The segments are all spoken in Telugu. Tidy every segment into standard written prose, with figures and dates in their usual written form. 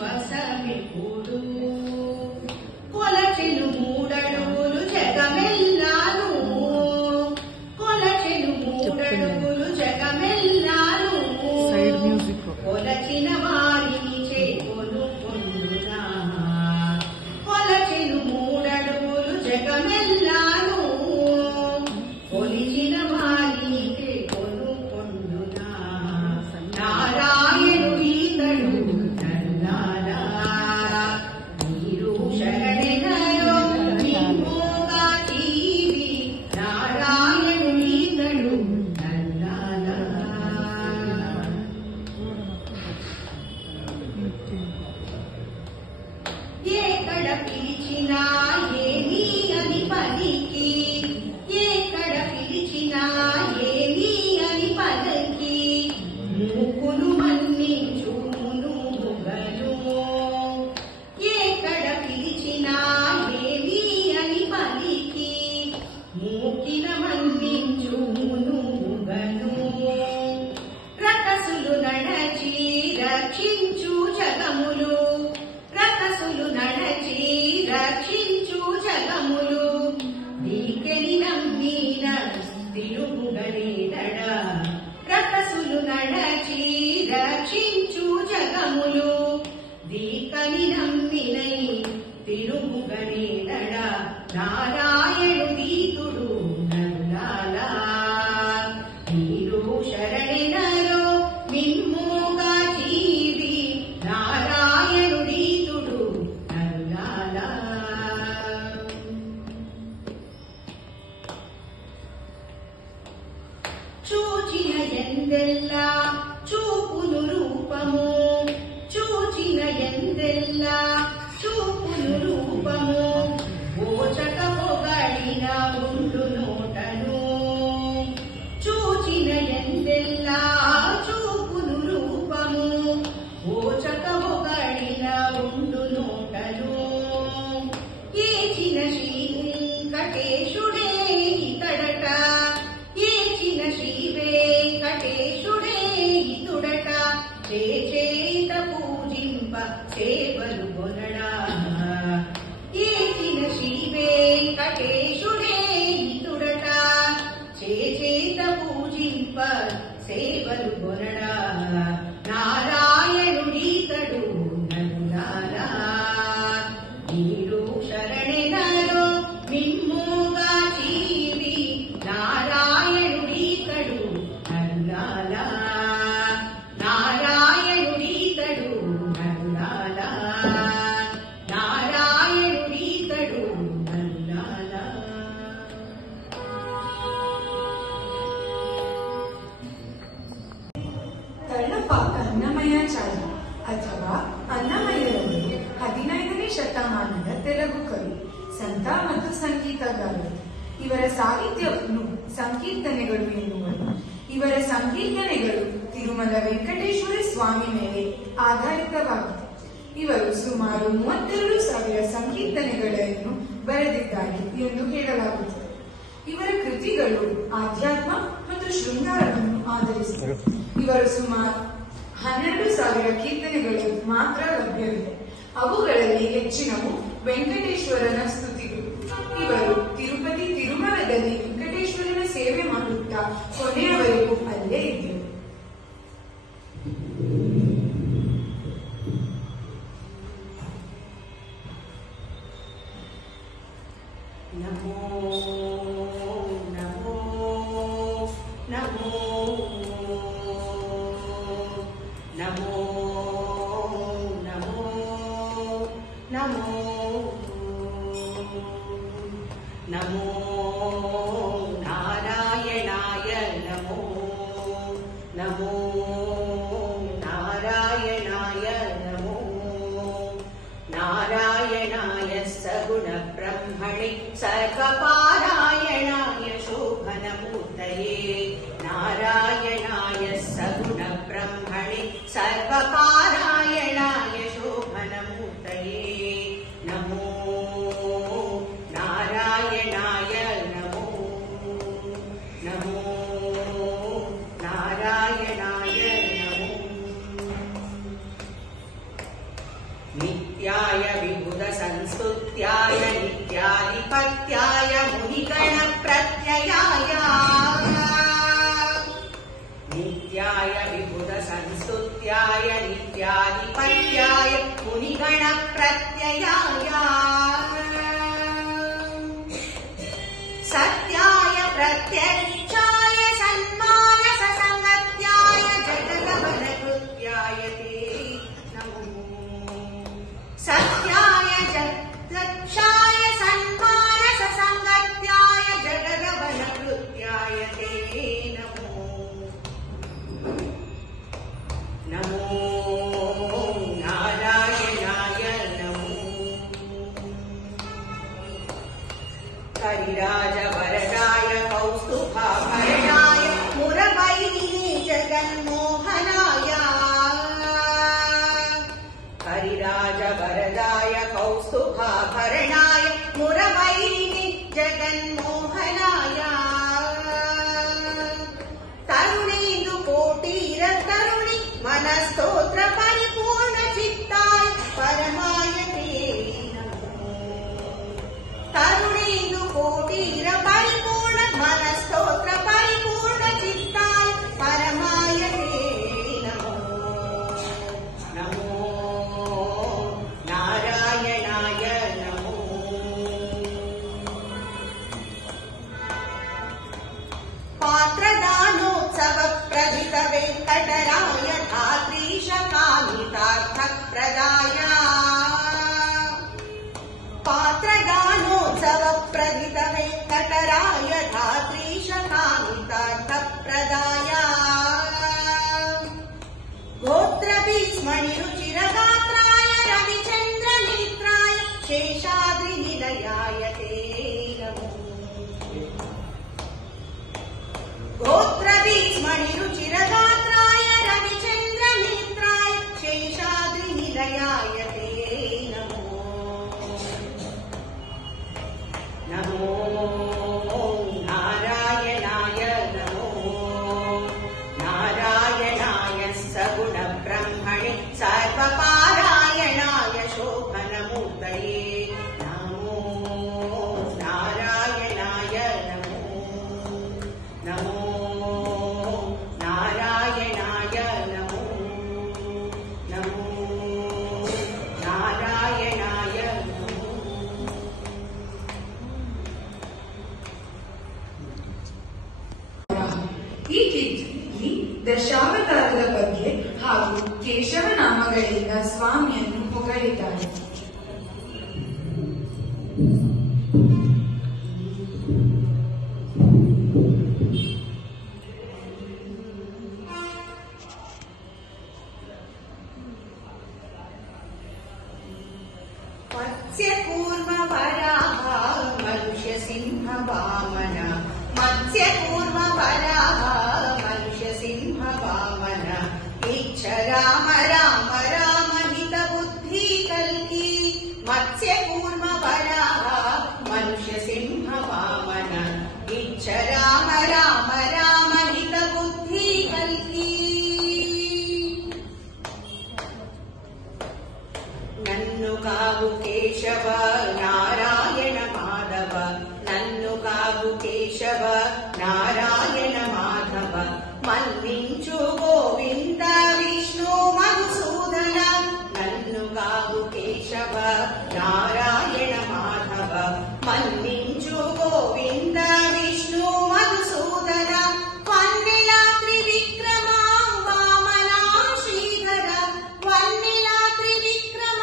పసమిపుడు కొలచెను మూడడుగులు జగమెల్లాను కొలచెను మూడడుగులు జగమెల్లాను కొలచిన వారిని చేకొను పొందునా కొలచెను మూడడుగులు జగమెల్లాను కొలిచిన వారిని చేకొను పొందునా నారాయణుడీతడు నల్లారా నీరు శరణెనలో నిమ్మోగా జీవి నారాయణుడీతడు నల్లారా ఎక్కడ పిలిచినా ఏమీ అని పలికి ఎక్కడ పిలిచినా ఏమీ అని పలికి మూకును మన్నించు మునుముగలు ఎక్కడ పిలిచినా ఏమీ అని పలికి మూకిన మన్నించు మునుముగలు రకసులు నడచి రక్షించు జగములు రకసులు నడచి రక్షించు జగములు నీకెని నమ్మిన తిరుగుగలేదడ రకసులు నడచి రక్షించు జగములు దీకని నమ్మినై తిరుగుగలేదడ నారాయణుడీతుడు నల్లాలా నీరు శరణెనలో నిమ్మోగా జీవి నారాయణుడీతుడు నల్లాలా చూచిన ఎందెల్లా చూపును రూపము చూచిన ఎందెల్లా చూపును రూపము ఓచక పొగడిన ఉండు నోటను చూచిన ఎందెల్లా చూపును రూపము ఓచక పొగడిన ఉండు నోటను ఏచిన శ్రీ వెంకటేశుడే ఇతడట ఏచిన శ్రీ వెంకటేశుడే ఇతుడట చేత పూజింప సేవలు కొనడా ఏచిన శ్రీ వెంకటేశుడే ఇతుడట చేత పూజింప సేవలు కొనడా నారాయణుడీతడు నల్లారా నీరు శరణెనలో నిమ్మోగా జీవి నారాయణుడీతడు నల్లాలా నారాయణుడీతడు నల్లాలా నారాయణుడీతడు నల్లాలా ಕಳ್ಳಪ್ಪ ಅನ್ನಮಯ್ಯಾಚಾರ್ಯ ಅಥವಾ ಅನ್ನಮಯ್ಯರವರು 15ನೇ ಶತಮಾನದ ತೆಲುಗು ಕವಿ, ಸಂತ ಮತ್ತು ಸಂಗೀತಗಾರರು. ಇವರ ಸಾಹಿತ್ಯವನ್ನು ಸಂಕೀರ್ತನೆಗಳು ಎನ್ನುವರು. ಇವರ ಸಂಕೀರ್ತನೆಗಳು ತಿರುಮಲ ವೆಂಕಟೇಶ್ವರ ಸ್ವಾಮಿ ಮೇಲೆ ಆಧಾರಿತವಾಗಿದೆ. ಇವರು ಸುಮಾರು 32,000 ಸಂಕೀರ್ತನೆಗಳನ್ನು ಬರೆದಿದ್ದಾರೆ ಎಂದು ಹೇಳಲಾಗುತ್ತದೆ. ಇವರ ಕೃತಿಗಳು ಆಧ್ಯಾತ್ಮ ಮತ್ತು ಶೃಂಗಾರವನ್ನು ಆಧರಿಸಿವೆ. ಇವರು ಸುಮಾರು 12,000 ಕೀರ್ತನೆಗಳು ಮಾತ್ರ ಲಭ್ಯವಿದೆ. ಅವುಗಳಲ್ಲಿ ಹೆಚ್ಚಿನವು ವೆಂಕಟೇಶ್ವರನ ಸ್ತುತಿಗಳು. ಇವರು ತಿರುಪತಿ ತಿರುಮಲದಲ್ಲಿ ವೆಂಕಟೇಶ್ವರನ ಸೇವೆ ಮಾಡುತ್ತಾ ಕೊನೆಯವರೆಗೂ ಅಲ್ಲೇ ಇದ್ದರು. ನಮೋ ನಮೋ ನಮೋ ನಮೋ ನಮೋ ನಮೋ ನಮೋ ನಾರಾಯಣಾಯ ನಮೋ ನಮೋ ನಾರಾಯಣಾಯ ನಮೋ ನಾರಾಯಣಾಯ ಸಗುಣ ಬ್ರಹ್ಮಣಿ ಸರ್ವಪಾರಾಯಣಾಯ ಶೋಭನಮೂರ್ತಯೇ ನಾರಾಯಣಾಯ ಸಗುಣ ಬ್ರಹ್ಮಣಿ ಸರ್ವಪಾರಾಯಣಾಯ ಶೋಭನಮೂರ್ತಯೇ ನಮೋ ನಾರಾಯಣಾಯ ನಮೋ ನಮೋ ನಾರಾಯಣಾಯ ನಮೋ नित्याय विबुध संस्तुत्याय नित्याधिपत्याय मुनिगण प्रत्ययाय नित्याय विबुध संस्तुत्याय नित्याधिपत्याय मुनिगण प्रत्ययाय सत्याय प्रत्यक्षाय सन्मानस संगत्याय जगदवन कृत्याय ते नमो सत्याय प्रत्यक्षाय सन्मानस संगत्याय जगदवन कृत्याय ते नमो नमो नारायणाय नमो हरिराज वरदाय कौस्तुभाभरणाय मुरवैरिणे जगन्मोहनाय हरिराज वरदाय कौस्तुभाभरणाय मुरवैरिणे जगन्मोहनाय तरुणेन्दु कोटिर तरुणि मनस्तोत्र परिपूर्ण चित्ताय परमाय ते नमो तरुणेन्दु कोटिर परिपूर्ण मनस्तोत्र परिपूर्ण चित्ताय परमाय ते नमो नमो नारायणाय नमो पात्रदानोत्सव प्रदित वेङ्कटराय धात्रीश कामितार्थ प्रदाय पात्रदानोत्सव प्रदित वेङ्कटराय धात्रीश कामितार्थ प्रदाय गोत्र भीष्मणि रुचिरगात्राय रविचन्द्र नेत्राय शेषाद्रि निलयाय ते नमो गोत्र भीष्मणि रुचिरगात्राय रविचन्द्र नेत्राय शेषाद्रि निलयाय ते नमो नमो नारायणाय नमो नारायणाय सगुण ब्रह्मणे सर्वपारायणाय शोभनमूर्तये नमो नारायणाय नमो नमो नारायणाय नमो नमो नारायणाय नमो ಈ ದಶಾವತಾರದ ಬಗ್ಗೆ ಹಾಗೂ ಕೇಶವ ನಾಮಗಳಿಂದ ಸ್ವಾಮಿಯನ್ನು ಹೊಗಳಿದ್ದಾರೆ. मत्स्य कूर्म वराह मनुष्य सिंह वामन मत्स्य कूर्म वराह मनुष्य सिंह वामन इच्छ राम राम राम हित बुद्धि कल्की मत्स्य कूर्म वराह मनुष्य सिंह वामन इच्छ राम राम राम हित बुद्धि कल्की नन्नु कागु केशव नारायण माधव नन्नु कागु केशव नारायण माधव मन्निंचु गोविंद विष्णु मधुसूदन नन्नु कागु केशव नारायण माधव मन्निंचु गोविंद विष्णु मधुसूदन वन्निला त्रिविक्रम वामना श्रीधर वन्निला त्रिविक्रम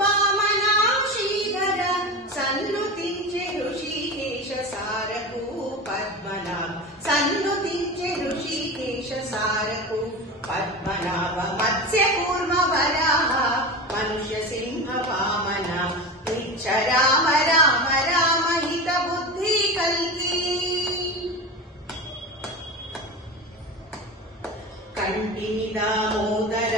वामना श्रीधर सन्नुतिंचे ऋषिकेश सारकु पद्मनाभ सन्नुतिंचे ऋषिकेश सारकु पद्मनाभ मत्स्य कूर्म वराह मनुष्य सिंह वामन इच्छ राम राम राम हित बुद्धि कल्की कंटिनि दामोदर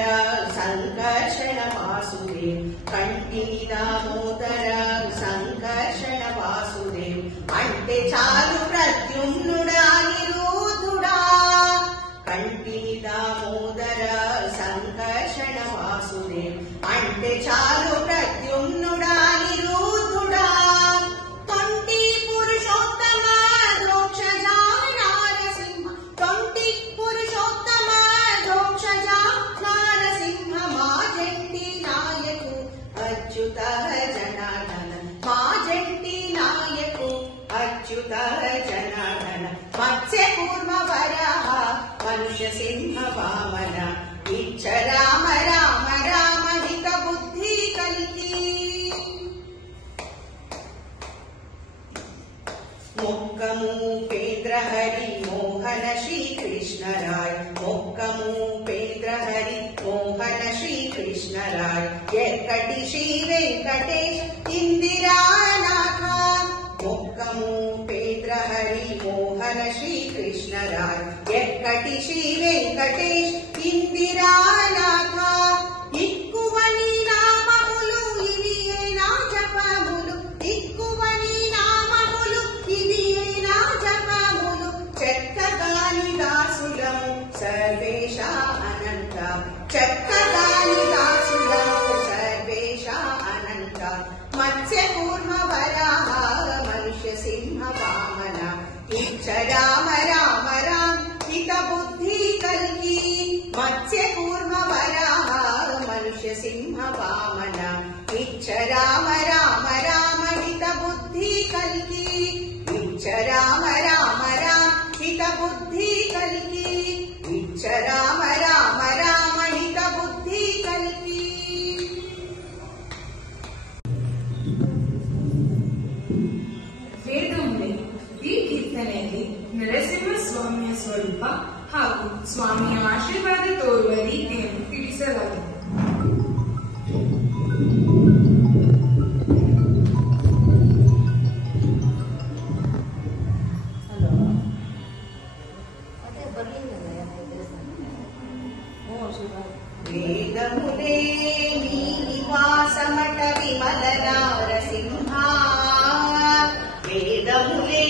संकर्षण वासुदेव कंटिनि दामोदर संकर्षण वासुदेव अंटे चालु प्रद्युम्नुडा निरुद्धुडा कंटिनि दामोदर संकर्षण वासुदेव अंटे चालु ఇచ్చ రామ రామ రామ హిత బుద్ధి కల్గి మొక్కము పేంద్రహరి మోహన శ్రీకృష్ణరాయ్ మొక్కము పేంద్రహరి మోహన శ్రీకృష్ణరాయ్ ఎక్కటి శ్రీ వెంకటేశ్ ఇందిరానాథ మొక్కము పేంద్రహరి మోహన శ్రీకృష్ణరాయ్ ఎక్కటి శ్రీ వెంకటేశ్ ఇందిరానాథ ఇక్కువని నామములు ఇవి నా జపములు ఇక్కువని నామములు ఇవి నా జపములు చక్కగాని దాసులము సర్వేశ అనంత చక్కగాని దాసులము సర్వేశ అనంత మత్స్య కూర్మ వరాహ మనుష్య సింహ వామన ఇచ్చ రామ రామ రామ హిత బుద్ధి కల్గి మత్స్య కూర్మ వరాహ మనుష్య సింహ వామన ఇచ్చ రామ రామ రామ హిత బుద్ధి కల్గి ఇచ్చ రామ రామ రామ హిత బుద్ధి కల్గి ఇచ్చ రామ రామ రామ హిత బుద్ధి కల్గి ವೇದಮುಲೆ ಈ ಕೀರ್ತನೆಯಲ್ಲಿ ನರಸಿಂಹಸ್ವಾಮಿಯ ಸ್ವರೂಪ ಹಾಗೂ ಸ್ವಾಮಿಯ ಆಶೀರ್ವಾದ ತೋರುವ ರೀತಿಯನ್ನು ತಿಳಿಸಲಾಗಿದೆ. వేదములే నీ నివాసమట విమల నారసింహ వేదములే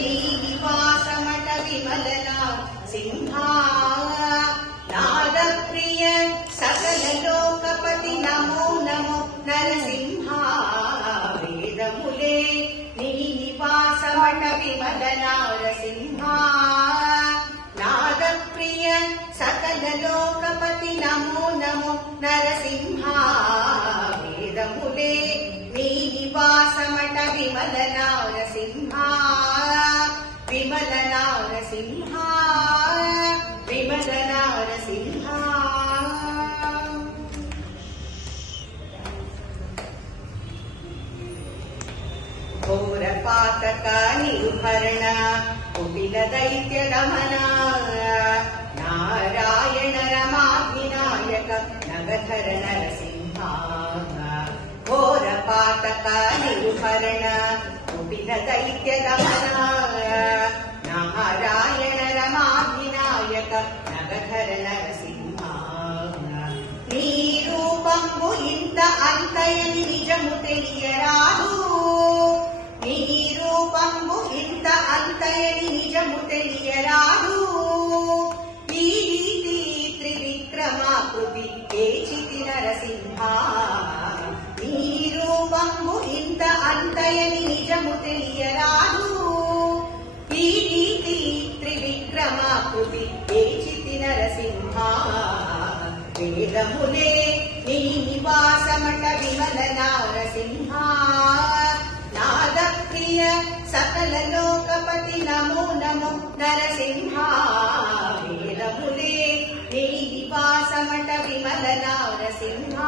నీ నివాసమట విమల నారసింహ నాద ప్రియ సకల లోకపతి నమో నమో నరసింహ వేదములే నీ నివాసమట విమల నారసింహ నాద ప్రియ సకల లోకపతి నమో నమో నరసింహ వేదములే నీ నివాసమట విమల నారసింహ విమల నారసింహ విమల నారసింహ ఘోర పాతక నిరుహరణ కుటిల దైత్య దమన నారాయణ రమాధినాయక నగధర నరసింహ ఘోర పాతక నిరుహరణ కుటిల దైత్య దమన నారాయణ రమాధినాయక నగధర నరసింహ నీ రూపంబు ఇంత అంతయని నిజము తెలియరాదు నీ రూపంబు ఇంత అంతయని నిజము తెలియరాదు ఈ రీతి త్రివిక్రమాకృతి కేచితి నరసింహ నీ రూపంబు ఇంత అంతయని నిజము తెలియరాదు ఈ రీతి త్రివిక్రమాకృతి కేచితి నరసింహ వేదములే నీ నివాసమట విమల నారసింహ నాద ప్రియ సకల లోకపతి నమో నమో నరసింహ వేదములే నీ నివాసమట విమల నారసింహ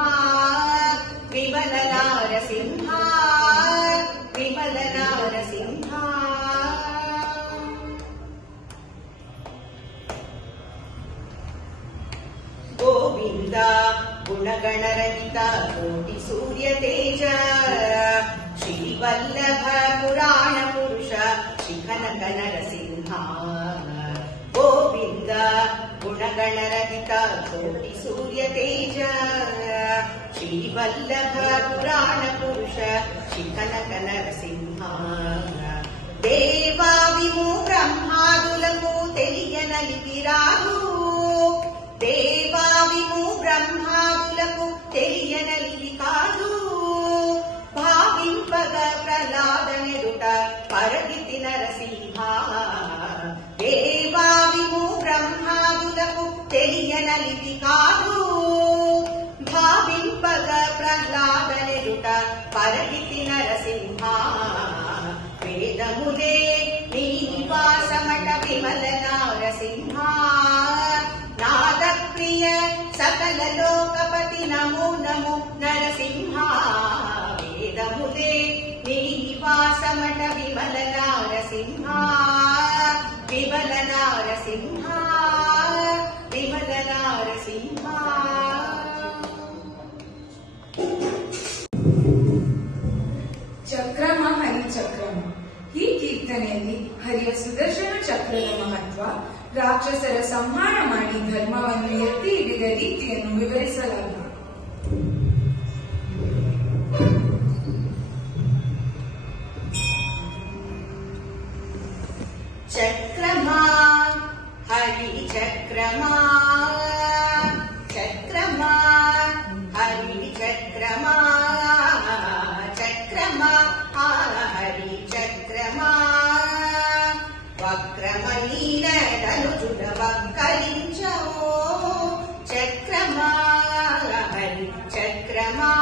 విమల నారసింహ విమల నారసింహ గోవింద గుణగణరహిత కోటి సూర్య తేజ శ్రీవల్లభ పురాణ పురుష శిఖనక నరసింహ గోవింద గుణగణరహిత కోటి సూర్య తేజ శ్రీవల్లభ పురాణ పురుష శిఖనక నరసింహ దేవా విము బ్రహ్మాదులకు తెలియనలిగి రాదు దేవా విము బ్రహ్మాదులకు తెలియనలిగి కాదు భావింపగ ప్రహ్లాదనెదుట పరగితి నరసింహ దేవా విము బ్రహ్మాదులకు తెలియనలిగి కాదు భావింపగ ప్రహ్లాదనెదుట పరగితి నరసింహ వేదములే నీ నివాసమట విమల నారసింహ నాద ప్రియ సకల లోకపతి నమో నమో నరసింహ వేదములే నీ నివాసమట విమల నారసింహ విమల నారసింహ విమల నారసింహ. ಚಕ್ರಮ ಹರಿ ಚಕ್ರಮ ಈ ಕೀರ್ತನೆಯಲ್ಲಿ ಹರಿಯ ಸುದರ್ಶನ ಚಕ್ರದ ಮಹತ್ವ, ರಾಕ್ಷಸರ ಸಂಹಾರ ಮಾಡಿ ಧರ್ಮವನ್ನು ಎತ್ತಿ ಹಿಡಿದ ರೀತಿಯನ್ನು ವಿವರಿಸಲಾಗಿದೆ. ಚಕ್ರಮಾ ಹರಿ ಚಕ್ರಮಾ ಚಕ್ರಮಾ ಹರಿ ಚಕ್ರಮಾ ಚಕ್ರಮಾ ಹರಿ ಚಕ್ರಮಾ వక్రమైన ధనుజుడ వక్కరించవో చక్రమా హరి చక్రమా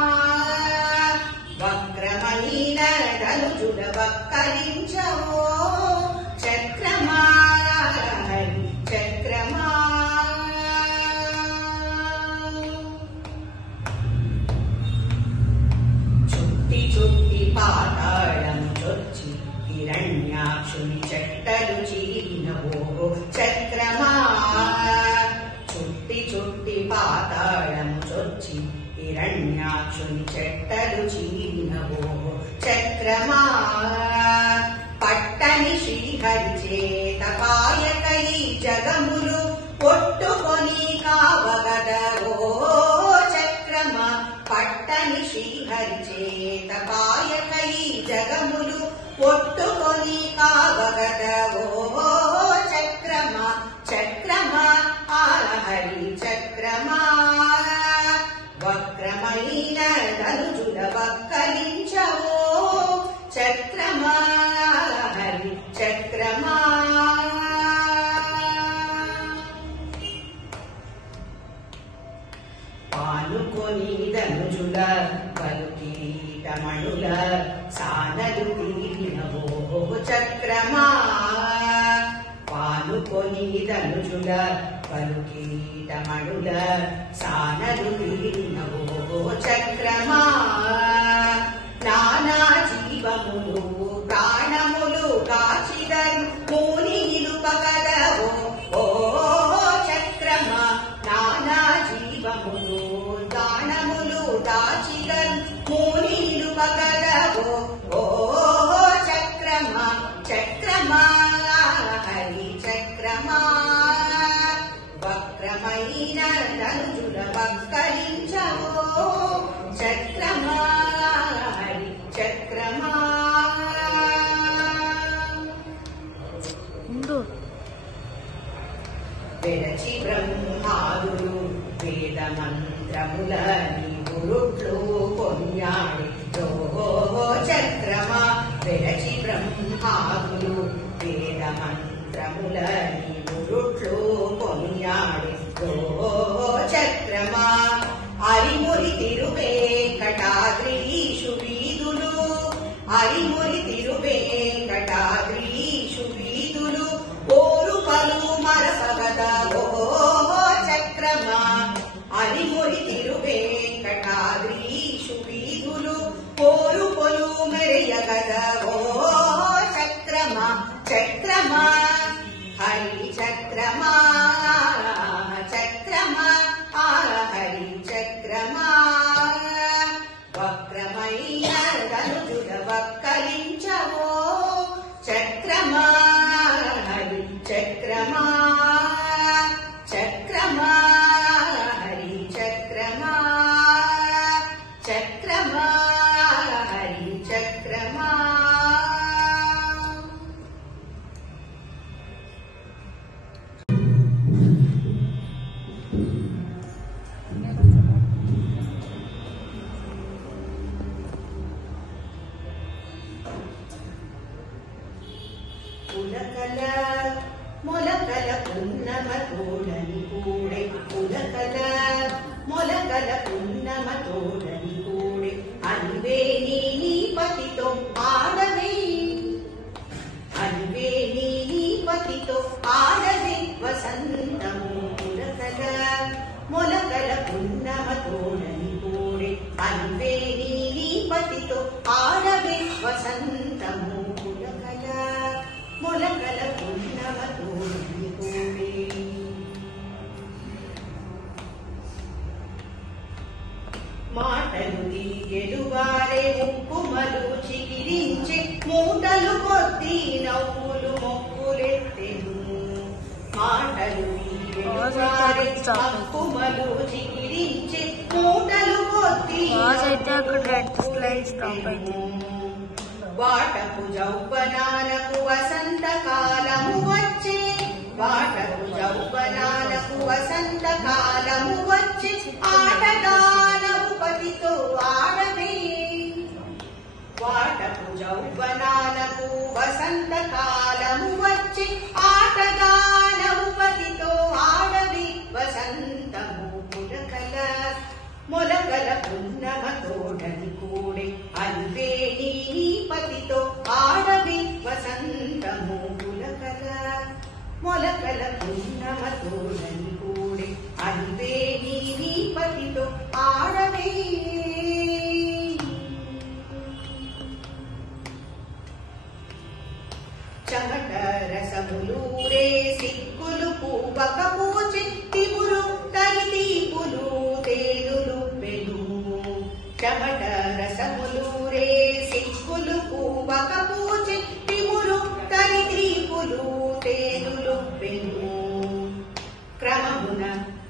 వక్రమైన ధనుజుడ వక్కరించవో చక్రమా హరి చక్రమా. చుట్టి చుట్టి పాతాళం చొచ్చి హిరణ్యాక్షుని చెట్టలు చీరినవో చక్రమా చుట్టి చుట్టి పాతాళం చొచ్చి హిరణ్యాక్షుని చెట్టలు చీరినవో చక్రమా పట్టని శ్రీహరి చేత పాయకై జగములు కొట్టుకొని కావగదవో చక్రమా పట్టని శ్రీహరి చేత పాయకై జగములు కొట్టుకొని కావగదవో చక్రమా చక్రమా హరి చక్రమా వక్రమైన ధనుజుల వక్కలించవో చక్రమా హరి చక్రమా. పాలుకొని ధనుజుల పలుకీటమణుల సానలు తీరినవో చక్రమా పాలుకొని ధనుజుల పలుకీటమణుల సానలు తీరినవో చక్రమా నానా జీవములు ప్రాణములు కాచిదరు మూని నిలుపగలవో ఓ చక్రమా నానా జీవములు ప్రాణములు దాచిదరు మూని నిలుపగలవో ఓ చక్రమా చక్రమా హరి చక్రమా వక్రమైన ధనుజుల వక్కరించవో చక్రమా హరి చక్రమా. విరచి బ్రహ్మాదులు వేద మంత్రముల నీవురుట్లు కొన్యాడితో చక్రమా విరచి బ్రహ్మాదులు వేద మంత్రముల నీవురుట్లు కొన్యాడితో చక్రమా అరిమురి తిరువేంకటాద్రీషు వీధులు అరిమురి తిరువేంకటాద్రీషు వీధులు ఓరు పలు మరసగదవో చక్రమా అరిమురి తిరువేంకటాద్రీషు వీధులు ఓరు పొలు మెరియగదవో చక్రమా చక్రమా హరి చక్రమా చక్రమా హరి చక్రమా వక్రమైన ధనుజుల వక్కలించవో చక్రమా హరి చక్రమా చక్రమా హరి చక్రమా చక్రమా హరి చక్రమా. పులకల మొలకల పున్నమ తోడని కూడే పులకల మొలకల పున్నమ తోడని కూడే అనివే నీ పతితో ఆడవే అనివే నీ పతితో ఆడవే వసంతము పులకల మొలకల ఆడవే వసంతము పులకల మొలకల పున్నమతో నిండిపోవే. మాటలు తీగెలువారే ఉప్పుమలు చిగిరించే మూటలు కొద్ది నవ్వులు మొక్కులెత్తెను. మాటలు తీగెలువారే ఉప్పుమలు చిగిరించే మూటలు కొద్ది వాటకు జౌవనాలకు వసంతకాలము వచ్చే. వాటకు జౌవనాలకు వసంతకాలము వచ్చే. ఆటగానము పతితో ఆడవే. వాటకు జౌవనాలకు వసంతకాలము వచ్చే. ఆటగానము పతితో ఆడవే. వసంతము పులకల మొలకల పున్నమతోడని కూడే. అనివే నీ పతితో ఆడవే. వసంతము పులకల మొలకల పున్నమతోడని కూడే. అనివే నీ పతితో ఆడవే. చెమట రసములూరే సిగ్గులు పూవక పూచె. తిమురు తరిదీపులు తేలులు పెను. చెమట రసములూరే సిగ్గులు పూవక పూచె. తిమురు తరిదీపులు తేలులు పెను. క్రమమున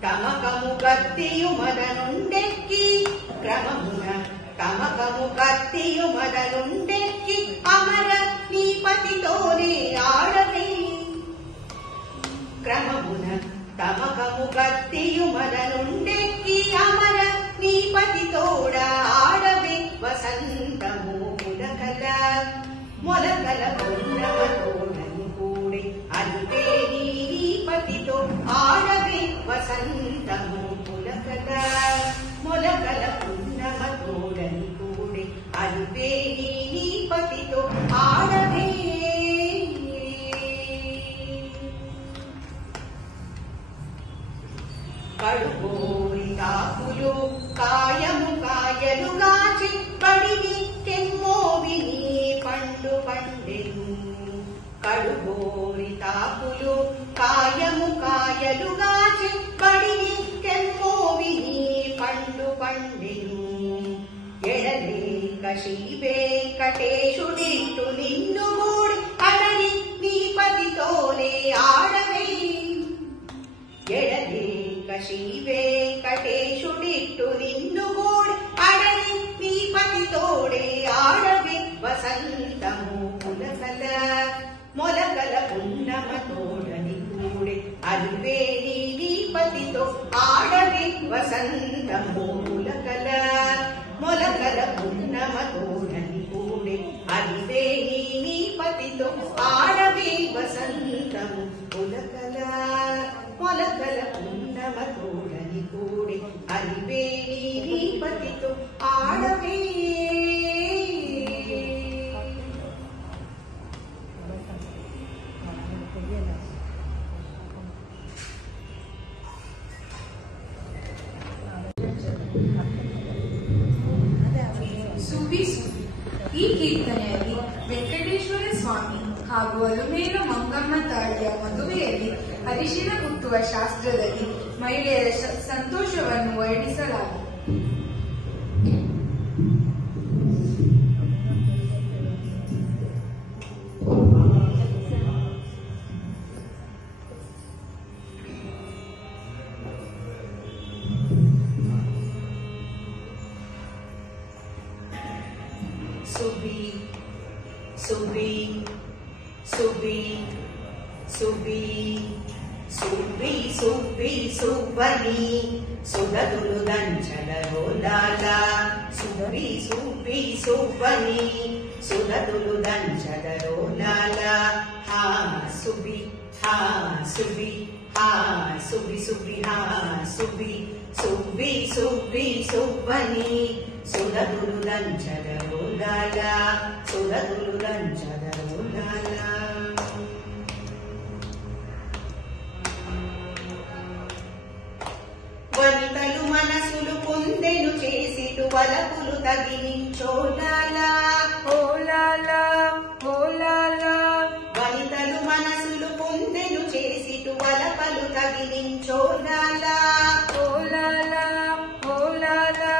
తమకము గత్తియు మదనుండెక్కి. క్రమమున తమకము గత్తియు మదనుండెక్కి. అమర నీ పతితోనే ఆడవే. క్రమమున తమకము గత్తియు మదనుండెక్కి. అమర నీ పతితోడ ఆడవే. వసంతము పులకల మొలకల పున్నమతోడని కూడే. అనివే నీ పతితో ఆడవే. వసంతము పులకల మొలకల పున్నమతోడని కూడే. అనివే నీ పతితో ఆడవే. కడుగోరి కాపులు కాయము కాయలుగాచి. పడిని కెమ్మోవిని పండు పండెను. కడుగోరి తాపులు కాయము కాయలుగాచి. పడిని కెమ్మోవిని పండు పండెను. ఎడలేక శ్రీ వెంకటేశుడిట్టు నిన్ను గూడి. అడని నీ పతితోనే ఆడవే. ఎడలేక శ్రీ వెంకటేశుడిట్టు నిన్ను గూడి. అడని నీ పతితోడే ఆడవే. వసంతము పులకల మొలకల పున్నమతోడని కూడే. అనివే నీ పతితో ఆడవే. వసంతము పులకల మొలకల పున్నమతోడని కూడే. అనివే నీ పతితో ఆడవే. వసంతము పులకల మొలకల పున్నమతోడని కూడే. అనివే నీ పతితో ఆడవే. ಸುಬ್ಬಿ ಸುಬ್ಬಿ. ಈ ಕೀರ್ತನೆಯಲ್ಲಿ ವೆಂಕಟೇಶ್ವರ ಸ್ವಾಮಿ ಹಾಗೂ ಅಲುಮೇಲು ಮಂಗಮ್ಮ ತಾಯಿಯ ಮದುವೆಯಲ್ಲಿ ಅರಿಶಿನ ಕುಟ್ಟುವ ಶಾಸ್ತ್ರದಲ್ಲಿ ಮಹಿಳೆಯರ ಸಂತೋಷವನ್ನು ವರ್ಣಿಸಲಾಗಿದೆ. సుబ్బి సుబ్బి సుబ్బి సుబ్బి సుబ్బి సుబ్బి సుబ్బని సుగదులు దంచదరోలాల. సుబ్బి సుబ్బి సుబ్బని సుగదులు దంచదరోలాల. హా సుబ్బి హా సుబ్బి హా సుబ్బి సుబ్బి హా సుబ్బి సుబ్బి సుబ్బి సుబ్బని సుగదులు దంచదరోలాల. సుగదులు దంచదరోలాల. వనితలు మనసులు పొందెను చేసిటు వలపులు తగిలించోలాలా ఓలాలా ఓలాలా వనితలు మనసులు పొందెను చేసిటు వలపలు తగిలించోలాలా ఓలాలా ఓలాలా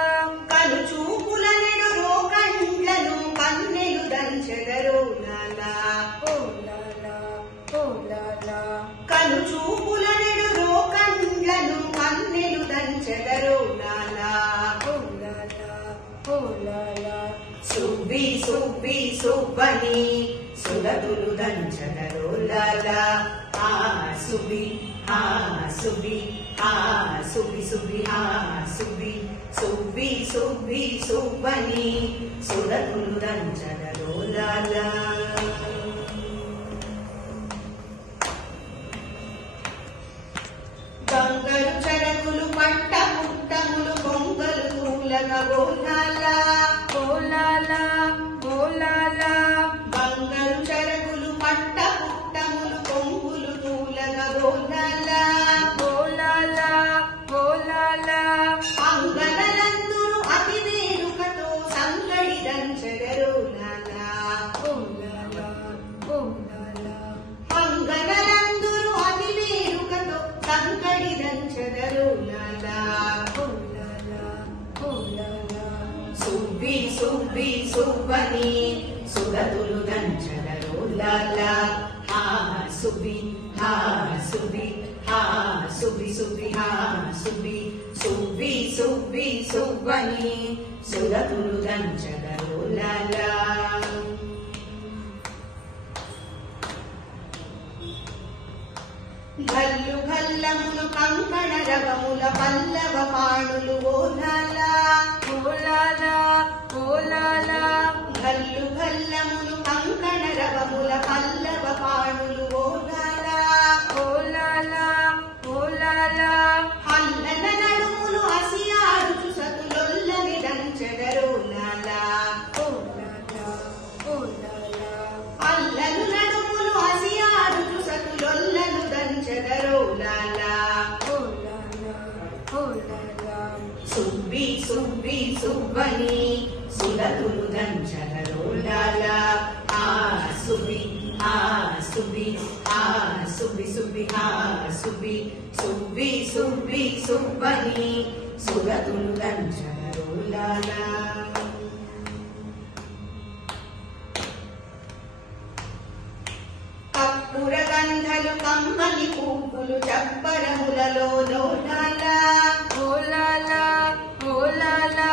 కను చూపుల నెడురో కండ్లను కన్నెలు దంచెదరోలాలా ఓలాలా ఓలాలా కను చూపుల నెడురో కండ్లను కన్నెలు దంచెదరోలాలా ఓలాలా ఓలాలా సుబ్బి సుబ్బి సుబ్బని సురతులు దంచదరోలాలా ఆ సుబ్బి ఆ సుబ్బి ఆ సుబ్బి సుబ్బి ఆ సుబ్బి సుబ్బి సుబ్బి సుబ్బని సురతులు దంచదరోలాలా గంగలు చరకులు పట్ట పుట్టములు బొంగలు తూలగోలాలా ఓలాలా ఓలాలా గంగలు చరకులు పట్ట పుట్టములు బొంగులు తూలగోలాలా ఓలాలా ఓలాలా అంగనలందును అతి వేడుకతో సంగడి దంచెదరోలాలా ఓలాలా ఓలాలా అంగనలందును అతి వేడుకతో సంగడి దంచెదరోలాలా ఓలాలా ఓలాలా సుబ్బి సుబ్బి సుబ్బని సురతులు దంచదరోలాలా ఆ సుబ్బి ఆ సుబ్బి ఆ సుబ్బి సుబ్బి ఆ సుబ్బి సుబ్బి సుబ్బి సుబ్బని సురతులు దంచదరోలాలా గల్లు గల్లములు కంకణ రవముల పల్లవ పాణులు ఓలాలా ఓలాలా ఓలాలా గల్లు గల్లములు కంకణ రవముల పల్లవ పాణులు ఓలాలా ఓలాలా ఓలాలా అల్లన నడుములు అసియాడుచు సతులొల్లని దంచెదరోలాలా ఓలాలా ఓలాలా అల్లను నడుములు అసియాడుచు సతులొల్లను దంచెదరోలాలా ఓలాలా ఓలాలా సుబ్బి సుబ్బి సుబ్బని సురతులు దంచదరోలాలా ఆ సుబ్బి ఆ సుబ్బి ఆ సుబ్బి సుబ్బి ఆ సుబ్బి సుబ్బి సుబ్బి సుబ్బని సురతులు దంచదరోలాలా కప్పుర గంధలు కమ్మని పువ్వులు చప్పరములలో లోలాలా ఓలాలా ఓలాలా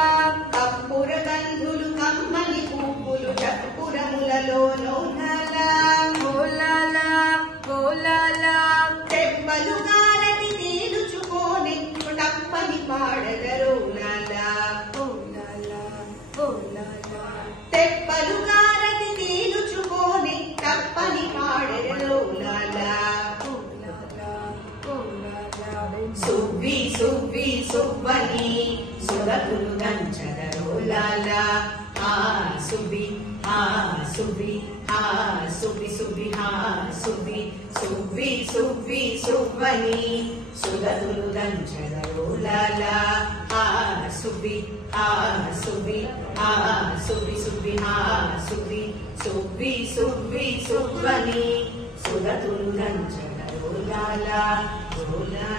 కప్పుర గంధులు కమ్మని పువ్వులు చప్పురములలో లోలాలా ఓలాలా ఓలాలా తెప్పలు గారటి తేలుచుకోని తప్పని పాడదరోలాలా ఓలాలా ఓలాలా తెప్పలు గారటి తేలుచుకోని తప్పని పాడదరోలాలా ఓలాలా ఓలాలా సుబ్బి సుబ్బి సుబ్బని సురతులు దంచదరోలాలా ఆ సుబ్బి ఆ సుబ్బి ఆ సుబ్బి సుబ్బి ఆ సుబ్బి సుబ్బి సుబ్బి సుబ్బని సురతులు దంచదరోలాలా ఆ సుబ్బి ఆ సుబ్బి ఆ సుబ్బి సుబ్బి ఆ సుబ్బి సుబ్బి సుబ్బి సుబ్బని సురతులు దంచదరోలాలా ఓలా